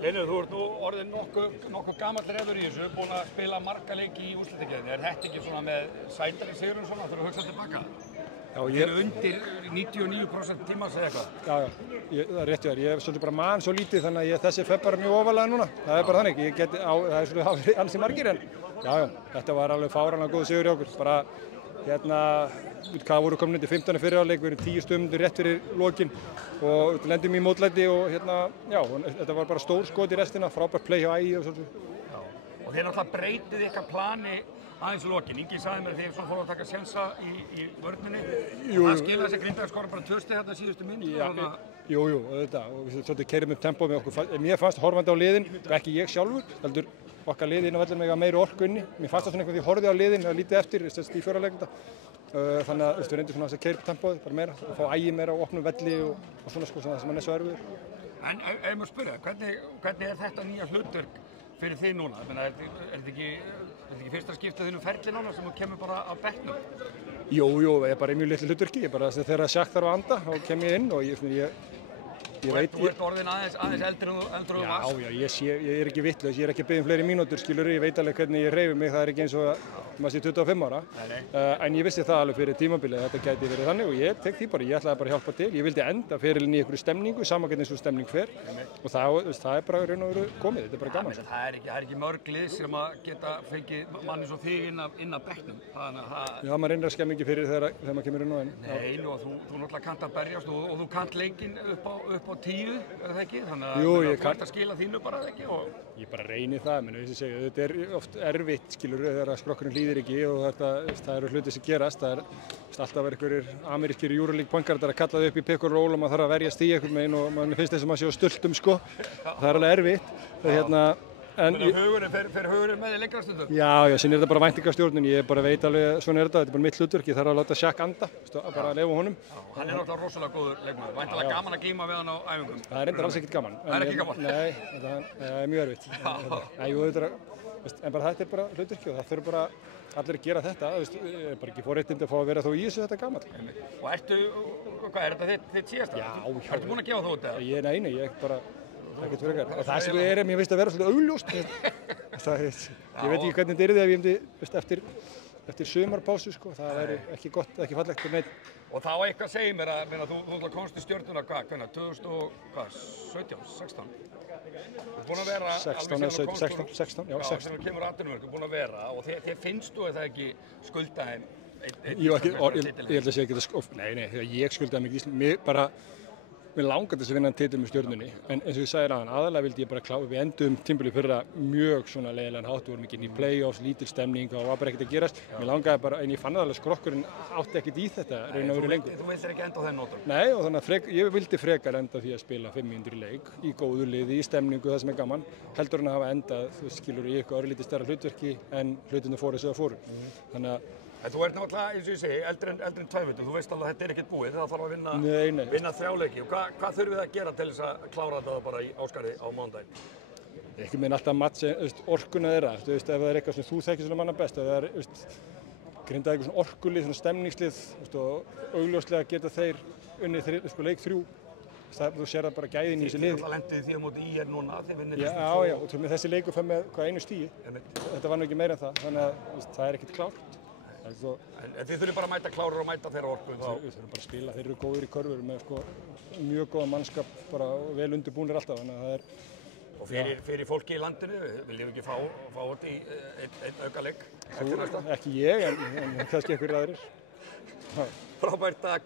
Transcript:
Leynir, þú ert nú orðinn nokkuð gamall reyður í þessu, búinn að spila marga leiki í úrslitakeppninni. Þetta ekki svona með sætari sigrum svona, þurfa að hugsa tilbaka? Já, ég er undir 99% tímans eða eitthvað. Já, það er rétt hjá þér. Ég er svolítið bara mann svo lítið þannig að þessi fer bara mjög ofalega núna. Það er bara þannig. Það er svolítið alls í margir en já, þetta var alveg fáránlega góð sigur hjá okkur. Bara hvað voru komin undir 15 fyrir áleik, við erum 10 stundir rétt fyrir lokin og lendum í mótlæti og þetta var bara stór skot í restina, frábært play hjá Ægi og svolítið. Já, og þeir náttúrulega breytið ykkar plani aðeins lokin. Ingi sagði mér þegar fóru að taka sénsa í vörninni. Það skilaði sig Grindavík skora bara 2 stig þarna síðustu mínútu. Jú, auðvitað, og við svolítið keyrum upp tempóið með okkur. Mér fannst horfandi á liðin, ekki ég sjálfur, heldur okkar liðin á vellinum eiga meiri orku inni. Mér fannst það svona einhvern veginn því horfði á liðin og lítið eftir í fjóra leikunda. Þannig að við reyndum svona að keyra upp tempóið bara meira og fá Ægi meira á opnum velli og svona sko sem hann er svo erfiður. En ef maður spyrja, hvernig er þetta nýja hlutverk fyrir þið núna? Er þetta ekki fyrsta skiptið þínu ferli núna sem þú kemur bara á bekknum? Jú, ég er bara í mjög litlu hlutverki. Ég bara þegar Sjakk þarf að anda, þá kem ég inn og ég veit... Þú ert orðinn aðeins eldri en þú varst? Já, ég er ekki vitlaus, ég er ekki beðin fleiri mínútur, skilur, ég veit alveg hvernig ég hreyfi mig, það er ekki eins og að maður sé 25 ára. En ég vissi það alveg fyrir tímabilið, þetta gæti verið þannig og ég tek því bara, ég ætlaði bara að hjálpa til. Ég vildi enda ferilinn í einhverju stemningu, sama hvernig eins og stemning fer og það er bara raun og veru komið, þetta er bara gaman. Það er ekki mörg lið sem að geta fengið manni svo þig inn að bekknum. Já, maður reynir að skemma ekki fyrir þegar maður kemur inn á enn. Nei, og þú náttúrulega kannt að berjast og þú kannt leikinn upp á 10, er það ekki? Þannig að þú ert að skila þínu bara, ekki? Ég bara reyni það, þetta er oft erfitt, skilur, þegar skrokkurinn hlýðir ekki og það eru hlutir sem gerast. Það er alltaf einhverjir amerískir Euroleague bankardar að kalla þau upp í pick and roll og maður þarf að verjast í einhvern veginn og mann finnst þess að maður sé á stultum, sko. Það er alveg erfitt. Fer hugurinn með í leikrastundum? Já, síðan er þetta bara væntingastjórnun, ég bara veit alveg, svona er þetta er bara mitt hlutverk, ég þarf að láta Sjakk anda, bara að leyfa honum. Hann er náttúrulega rosalega góður leikmaður, væntanlega gaman að glíma við hann á æfingum. Það er reyndar alls ekkert gaman. Það er ekki gaman? Nei, það er mjög erfitt. En bara þetta er bara hlutverki og það þurfa bara allir að gera þetta, ég er bara ekki forréttindi að fá að vera þó í þessu þetta gamall. Og hvað er þetta þitt síðasta? Já. Ertu búinn að gefa það út eða? Nei, ég bara ekkert frekar. Og það sem mér finnst að vera svolítið augljóst. Ég veit ekki hvernig þetta yrði ef ég myndi eftir sumarpásu, sko, það væri ekki gott, ekki fallegt fyrir neitt. Og þá eitthvað segir mér að þú komst í Stjörnuna hvenær, 2017, 16? Þú ert búinn að vera 16 eða 16, já, 16. Sem þú kemur atvinnuverk, þú ert búinn að vera og þér finnst þú það ekki skulda þeim ég held að segja ekki það nei, ég skuldaði mig ekki Mér langar þess að vinna titil með Stjörnunni, en eins og ég sagði aðalega vildi ég bara klára, við endum tímabilið fyrra mjög svona leiðilegan hátt, við vorum ekki inn í play-offs, lítil stemning og það var bara ekkert að gerast. Mér langaði bara, en ég fann alveg skrokkurinn átti ekkert í þetta, raun og veru lengur. Þú vildir ekki enda á þeim nótum? Nei, og þannig að ég vildi frekar enda því að spila 5 mínútur í leik, í góðu liði, í stemningu, það sem er gaman, heldur en að hafa endað, þú skilur, í eitthvað örlítið stærra hlutverki en hlutirnir fóru sem það fóru. Þannig að En þú ert náttúrulega, eins og ég segi, eldri en 2 vikur, þú veist alveg að þetta er ekkert búið, það þarf að vinna 3 leiki. Og hvað þurfum við að gera til þess að klára þetta bara í Ásgarði á mánudaginn? Ekki meina alltaf matcha orkuna þeirra, ef það er eitthvað sem þú þekkir svona manna best, ef það er Grindavík eitthvað svona orkulið, svona stemningslið, og augljóslega geta þeir unnið leik 3. Þú sér það bara gæðin í þessi lið. Það lendið því á móti í núna, þið vinnir Já, og þessi leikur fer með einu stigi. Þetta var nú ekki meira en það, þannig að það er ekkert klárt. En þið þurfum bara að mæta klárir og mæta þeirra orku? Við þurfum bara að spila, þeir eru góðir í körfur með mjög góða mannskap bara vel undirbúnir alltaf, þannig að það er... Og fyrir fólki í landinu, viljum við ekki fá þetta í einn aukaleik eftir næsta? Ekki ég, en kannski einhverjir aðrir. Frábært, takk!